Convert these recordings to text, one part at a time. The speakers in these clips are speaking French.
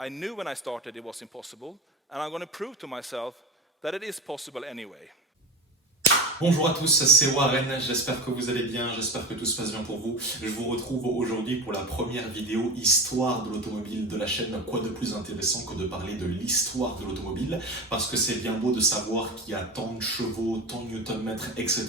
I knew when I started it was impossible, and I'm going to prove to myself that it is possible anyway. Bonjour à tous, c'est Warren, j'espère que vous allez bien, j'espère que tout se passe bien pour vous. Je vous retrouve aujourd'hui pour la première vidéo histoire de l'automobile de la chaîne. Quoi de plus intéressant que de parler de l'histoire de l'automobile, parce que c'est bien beau de savoir qu'il y a tant de chevaux, tant de newton-mètres, etc.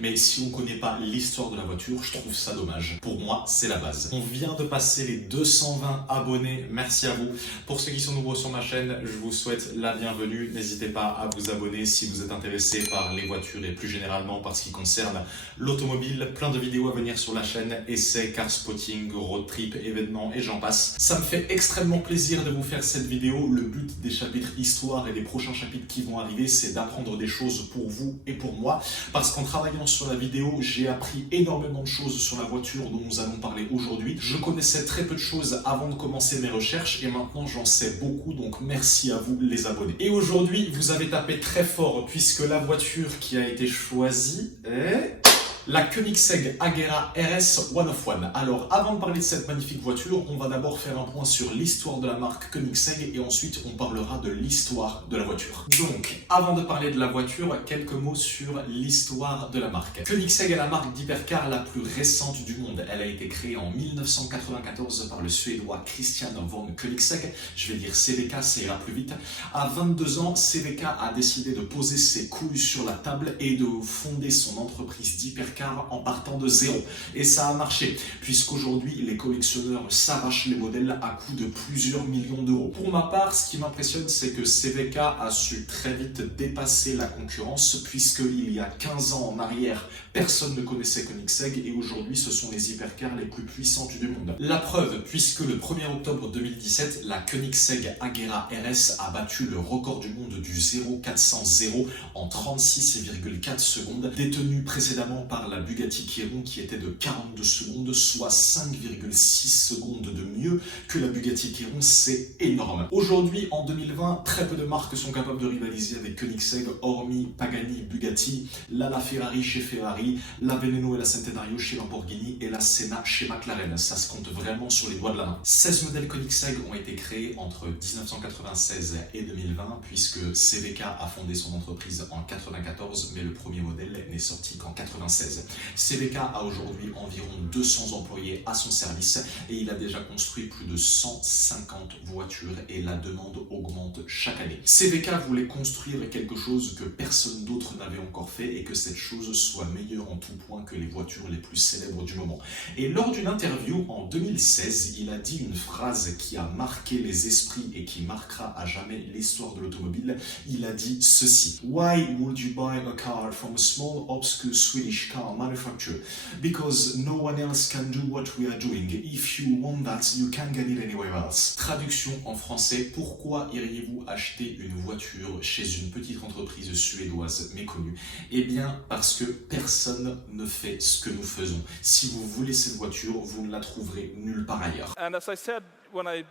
Mais si on ne connaît pas l'histoire de la voiture, je trouve ça dommage. Pour moi, c'est la base. On vient de passer les 220 abonnés, merci à vous. Pour ceux qui sont nouveaux sur ma chaîne, je vous souhaite la bienvenue. N'hésitez pas à vous abonner si vous êtes intéressé par les voitures et plus généralement par ce qui concerne l'automobile. Plein de vidéos à venir sur la chaîne, essais, car spotting, road trip, événements et j'en passe. Ça me fait extrêmement plaisir de vous faire cette vidéo. Le but des chapitres histoire et des prochains chapitres qui vont arriver, c'est d'apprendre des choses pour vous et pour moi. Parce qu'en travaillant sur la vidéo, j'ai appris énormément de choses sur la voiture dont nous allons parler aujourd'hui. Je connaissais très peu de choses avant de commencer mes recherches et maintenant j'en sais beaucoup, donc merci à vous les abonnés. Et aujourd'hui, vous avez tapé très fort puisque la voiture qui a été choisie est la Koenigsegg Agera RS 101. Alors, avant de parler de cette magnifique voiture, on va d'abord faire un point sur l'histoire de la marque Koenigsegg et ensuite on parlera de l'histoire de la voiture. Donc, avant de parler de la voiture, quelques mots sur l'histoire de la marque. Koenigsegg est la marque d'hypercar la plus récente du monde. Elle a été créée en 1994 par le Suédois Christian von Koenigsegg. Je vais dire CVK, ça ira plus vite. À 22 ans, CVK a décidé de poser ses couilles sur la table et de fonder son entreprise d'hypercar en partant de zéro. Et ça a marché, puisqu'aujourd'hui, les collectionneurs s'arrachent les modèles à coût de plusieurs millions d'euros. Pour ma part, ce qui m'impressionne, c'est que CVK a su très vite dépasser la concurrence, puisqu'il y a 15 ans en arrière, personne ne connaissait Koenigsegg, et aujourd'hui, ce sont les hypercars les plus puissantes du monde. La preuve, puisque le 1er octobre 2017, la Koenigsegg Agera RS a battu le record du monde du 0-400 en 36,4 secondes, détenu précédemment par la Bugatti Chiron qui était de 42 secondes, soit 5,6 secondes de mieux que la Bugatti Chiron, c'est énorme. Aujourd'hui, en 2020, très peu de marques sont capables de rivaliser avec Koenigsegg, hormis Pagani, Bugatti, la Ferrari chez Ferrari, la Veneno et la Centenario chez Lamborghini et la Senna chez McLaren. Ça se compte vraiment sur les doigts de la main. 16 modèles Koenigsegg ont été créés entre 1996 et 2020, puisque CVK a fondé son entreprise en 1994, mais le premier modèle n'est sorti qu'en 1996. CVK a aujourd'hui environ 200 employés à son service et il a déjà construit plus de 150 voitures et la demande augmente chaque année. CVK voulait construire quelque chose que personne d'autre n'avait encore fait et que cette chose soit meilleure en tout point que les voitures les plus célèbres du moment. Et lors d'une interview en 2016, il a dit une phrase qui a marqué les esprits et qui marquera à jamais l'histoire de l'automobile. Il a dit ceci: Why would you buy a car from a small obscure Swedish car manufacturer? Because no one else can do what we are doing. If you want that, you can't get it anywhere else. Traduction en français: pourquoi iriez-vous acheter une voiture chez une petite entreprise suédoise méconnue? Eh bien, parce que personne ne fait ce que nous faisons. Si vous voulez cette voiture, vous ne la trouverez nulle part ailleurs. And as I said when I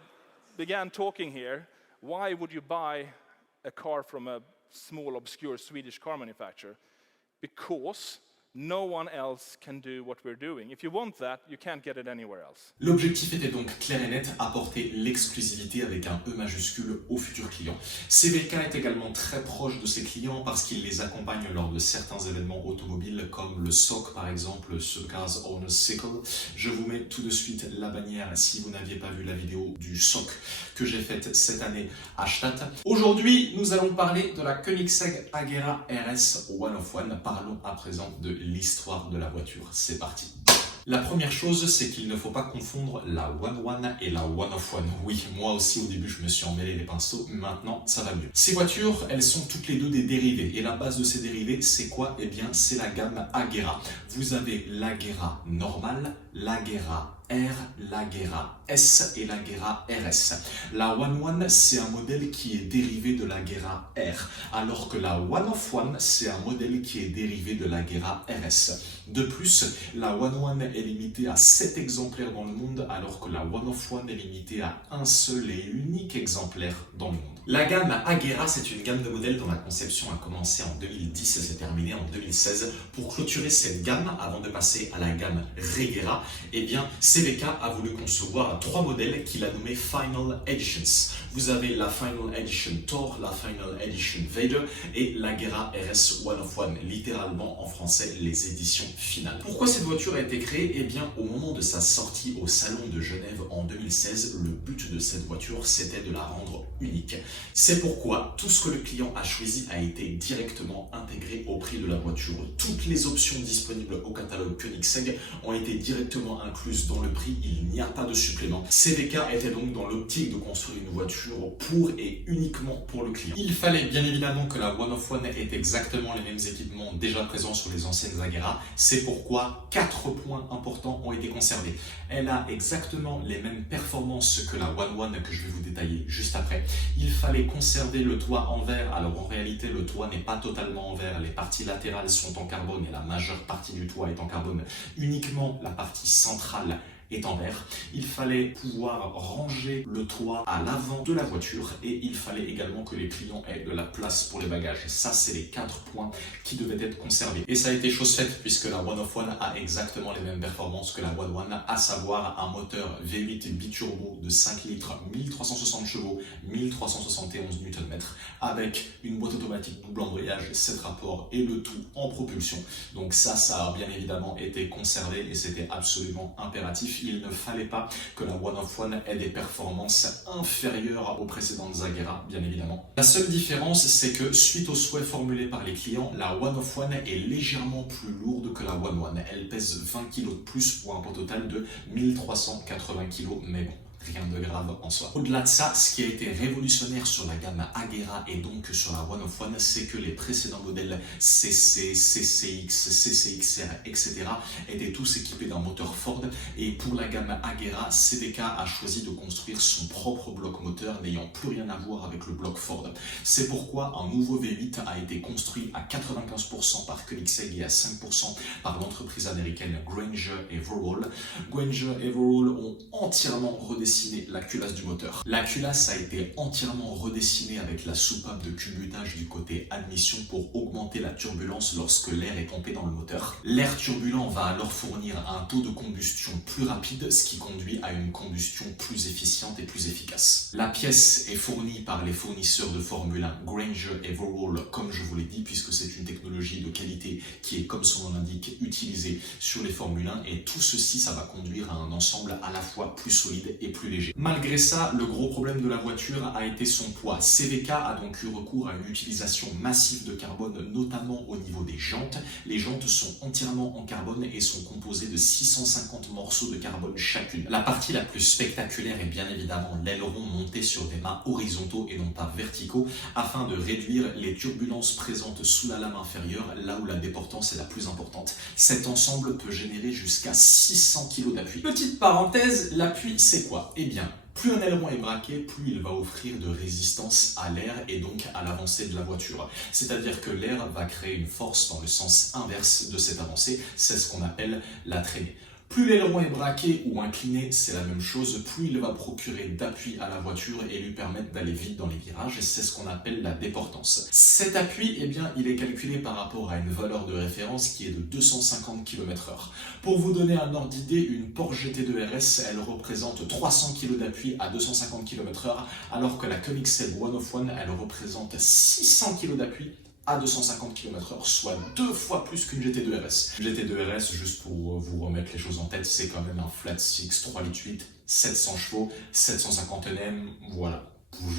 began talking here, why would you buy a car from a small, obscure Swedish car manufacturer? Because no one else can do what we're doing. If you want that, you can't get it anywhere else. L'objectif était donc clair et net, apporter l'exclusivité avec un E majuscule aux futurs clients. CVK est également très proche de ses clients parce qu'il les accompagne lors de certains événements automobiles comme le SOC par exemple, ce Cars Owners Cycle. Je vous mets tout de suite la bannière si vous n'aviez pas vu la vidéo du SOC que j'ai faite cette année à Stade. Aujourd'hui, nous allons parler de la Koenigsegg Agera RS 101. Parlons à présent de l'histoire de la voiture. C'est parti. La première chose, c'est qu'il ne faut pas confondre la 101 et la 101. Oui, moi aussi au début je me suis emmêlé les pinceaux, mais maintenant ça va mieux. Ces voitures, elles sont toutes les deux des dérivés. Et la base de ces dérivés, c'est quoi? Eh bien, c'est la gamme Agera. Vous avez l'Agera normale, l'Agera R, l'Agera S et l'Agera RS. La 101, c'est un modèle qui est dérivé de l'Agera R, alors que la 101, c'est un modèle qui est dérivé de l'Agera RS. De plus, la 101 est limitée à 7 exemplaires dans le monde, alors que la 101 est limitée à un seul et unique exemplaire dans le monde. La gamme Agera, c'est une gamme de modèles dont la conception a commencé en 2010 et s'est terminée en 2016. Pour clôturer cette gamme, avant de passer à la gamme Regera, eh bien CVK a voulu concevoir 3 modèles qu'il a nommés Final Editions. Vous avez la Final Edition Thor, la Final Edition Vader et l'Agera RS 101, littéralement en français les éditions finales. Pourquoi cette voiture a été créée? Eh bien au moment de sa sortie au Salon de Genève en 2016, le but de cette voiture c'était de la rendre unique. C'est pourquoi tout ce que le client a choisi a été directement intégré au prix de la voiture. Toutes les options disponibles au catalogue Koenigsegg ont été directement incluses dans le prix, il n'y a pas de supplément. CVK était donc dans l'optique de construire une voiture pour et uniquement pour le client. Il fallait bien évidemment que la One of One ait exactement les mêmes équipements déjà présents sur les anciennes Agera. C'est pourquoi 4 points importants ont été conservés. Elle a exactement les mêmes performances que la One One que je vais vous détailler juste après. Il fallait conserver le toit en verre. Alors en réalité le toit n'est pas totalement en verre, les parties latérales sont en carbone et la majeure partie du toit est en carbone. Uniquement la partie centrale est en verre. Il fallait pouvoir ranger le toit à l'avant de la voiture et il fallait également que les clients aient de la place pour les bagages. Ça, c'est les 4 points qui devaient être conservés. Et ça a été chose faite puisque la One of One a exactement les mêmes performances que la One One, à savoir un moteur V8 biturbo de 5 litres, 1360 chevaux, 1371 Nm avec une boîte automatique double embrayage, 7 rapports et le tout en propulsion. Donc ça a bien évidemment été conservé et c'était absolument impératif. Il ne fallait pas que la One of One ait des performances inférieures aux précédentes Agera, bien évidemment. La seule différence, c'est que suite aux souhaits formulés par les clients, la One of One est légèrement plus lourde que la One One. Elle pèse 20 kg de plus pour un poids total de 1380 kg, mais bon, rien de grave en soi. Au-delà de ça, ce qui a été révolutionnaire sur la gamme Agera et donc sur la One of One, c'est que les précédents modèles CC, CCX, CCXR, etc. étaient tous équipés d'un moteur Ford et pour la gamme Agera, CVK a choisi de construire son propre bloc moteur n'ayant plus rien à voir avec le bloc Ford. C'est pourquoi un nouveau V8 a été construit à 95% par Koenigsegg et à 5% par l'entreprise américaine Grainger Everall. Grainger Everall ont entièrement redessiné la culasse du moteur. La culasse a été entièrement redessinée avec la soupape de culbutage du côté admission pour augmenter la turbulence lorsque l'air est pompé dans le moteur. L'air turbulent va alors fournir un taux de combustion plus rapide, ce qui conduit à une combustion plus efficiente et plus efficace. La pièce est fournie par les fournisseurs de Formule 1 Grainger Everall, comme je vous l'ai dit, puisque c'est une technologie de qualité qui est, comme son nom l'indique, utilisée sur les Formule 1 et tout ceci, ça va conduire à un ensemble à la fois plus solide et plus léger. Malgré ça, le gros problème de la voiture a été son poids. CVK a donc eu recours à une utilisation massive de carbone, notamment au niveau des jantes. Les jantes sont entièrement en carbone et sont composées de 650 morceaux de carbone chacune. La partie la plus spectaculaire est bien évidemment l'aileron monté sur des mâts horizontaux et non pas verticaux, afin de réduire les turbulences présentes sous la lame inférieure, là où la déportance est la plus importante. Cet ensemble peut générer jusqu'à 600 kg d'appui. Petite parenthèse, l'appui c'est quoi? Eh bien, plus un aileron est braqué, plus il va offrir de résistance à l'air et donc à l'avancée de la voiture. C'est-à-dire que l'air va créer une force dans le sens inverse de cette avancée, c'est ce qu'on appelle la traînée. Plus l'aileron est braqué ou incliné, c'est la même chose, plus il va procurer d'appui à la voiture et lui permettre d'aller vite dans les virages, c'est ce qu'on appelle la déportance. Cet appui, eh bien, il est calculé par rapport à une valeur de référence qui est de 250 km/h. Pour vous donner un ordre d'idée, une Porsche GT2 RS, elle représente 300 kg d'appui à 250 km/h, alors que la Koenigsegg One of One, elle représente 600 kg d'appui à 250 km/h, soit 2 fois plus qu'une GT2 RS. Une GT2 RS, juste pour vous remettre les choses en tête, c'est quand même un flat six 3,8 litres, 700 chevaux, 750 Nm, voilà.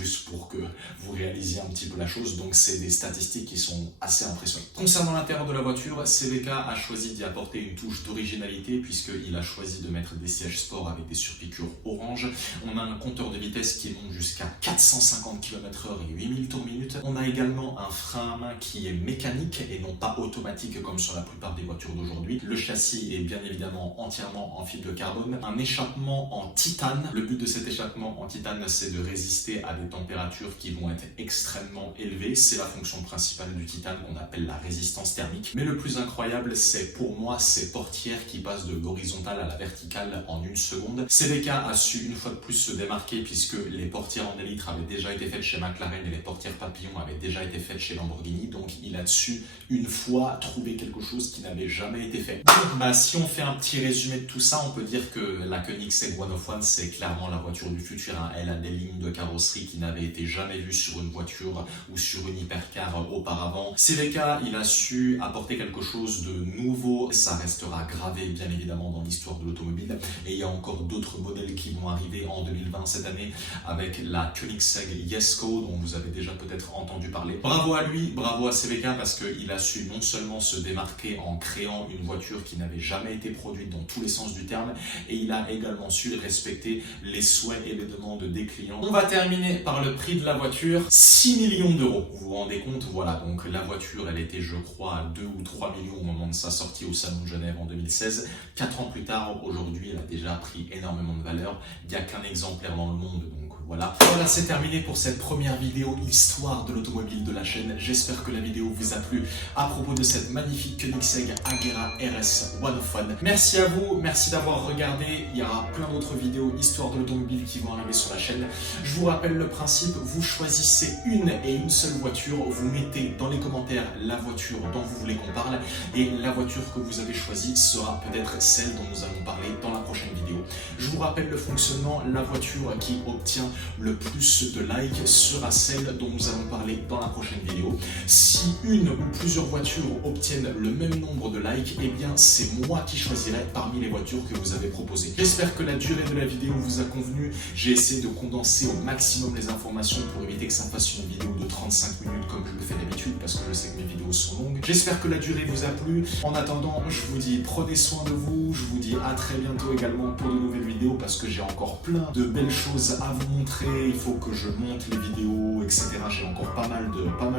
Juste pour que vous réalisiez un petit peu la chose, donc c'est des statistiques qui sont assez impressionnantes. Concernant l'intérieur de la voiture, CVK a choisi d'y apporter une touche d'originalité puisqu'il a choisi de mettre des sièges sport avec des surpiqûres orange. On a un compteur de vitesse qui monte jusqu'à 450 km/h et 8000 tours minute. On a également un frein à main qui est mécanique et non pas automatique comme sur la plupart des voitures d'aujourd'hui. Le châssis est bien évidemment entièrement en fibre de carbone. Un échappement en titane. Le but de cet échappement en titane, c'est de résister à des températures qui vont être extrêmement élevées. C'est la fonction principale du titane qu'on appelle la résistance thermique. Mais le plus incroyable, c'est pour moi ces portières qui passent de l'horizontale à la verticale en 1 seconde. CVK a su une fois de plus se démarquer puisque les portières en élytre vitres avaient déjà été faites chez McLaren et les portières papillons avaient déjà été faites chez Lamborghini. Donc il a dessus une fois trouvé quelque chose qui n'avait jamais été fait. Donc si on fait un petit résumé de tout ça, on peut dire que la Koenigsegg 101 c'est clairement la voiture du futur. Elle a des lignes de carrosserie qui n'avaient été jamais vues sur une voiture ou sur une hypercar auparavant. CVK, il a su apporter quelque chose de nouveau. Ça restera gravé bien évidemment dans l'histoire de l'automobile. Et il y a encore d'autres modèles qui vont arriver en 2020 cette année avec la Koenigsegg Jesko dont vous avez déjà peut-être entendu parler. Bravo à lui, bravo à CVK parce qu'il a su non seulement se démarquer en créant une voiture qui n'avait jamais été produite dans tous les sens du terme, et il a également su respecter les souhaits et les demandes des clients. On va terminer par le prix de la voiture, 6 millions d'euros. Vous vous rendez compte? Voilà, donc la voiture, elle était je crois à 2 ou 3 millions au moment de sa sortie au Salon de Genève en 2016. 4 ans plus tard, aujourd'hui, elle a déjà pris énormément de valeur. Il n'y a qu'un exemplaire dans le monde, donc voilà. Voilà, c'est terminé pour cette première vidéo histoire de l'automobile de la chaîne. J'espère que la vidéo vous a plu à propos de cette magnifique Koenigsegg Agera RS 101. Merci à vous, merci d'avoir regardé. Il y aura plein d'autres vidéos histoire de l'automobile qui vont arriver sur la chaîne. Je vous rappelle le principe, vous choisissez une et une seule voiture, vous mettez dans les commentaires la voiture dont vous voulez qu'on parle et la voiture que vous avez choisie sera peut-être celle dont nous allons parler dans la prochaine vidéo. Je vous rappelle le fonctionnement, la voiture qui obtient le plus de likes sera celle dont nous allons parler dans la prochaine vidéo. Si une ou plusieurs voitures obtiennent le même nombre de likes, eh bien c'est moi qui choisirai parmi les voitures que vous avez proposées. J'espère que la durée de la vidéo vous a convenu. J'ai essayé de condenser au maximum les informations pour éviter que ça fasse une vidéo de 35 minutes comme je le fais d'habitude parce que je sais que mes vidéos sont longues. J'espère que la durée vous a plu. En attendant, je vous dis prenez soin de vous. Je vous dis à très bientôt également pour de nouvelles vidéos parce que j'ai encore plein de belles choses à vous montrer. Il faut que je monte les vidéos, etc. J'ai encore pas mal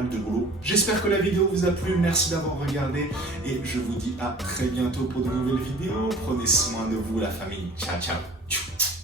de boulot. J'espère que la vidéo vous a plu. Merci d'avoir regardé et je vous dis à très bientôt pour de nouvelles vidéos. Prenez soin de vous la famille. Ciao, ciao.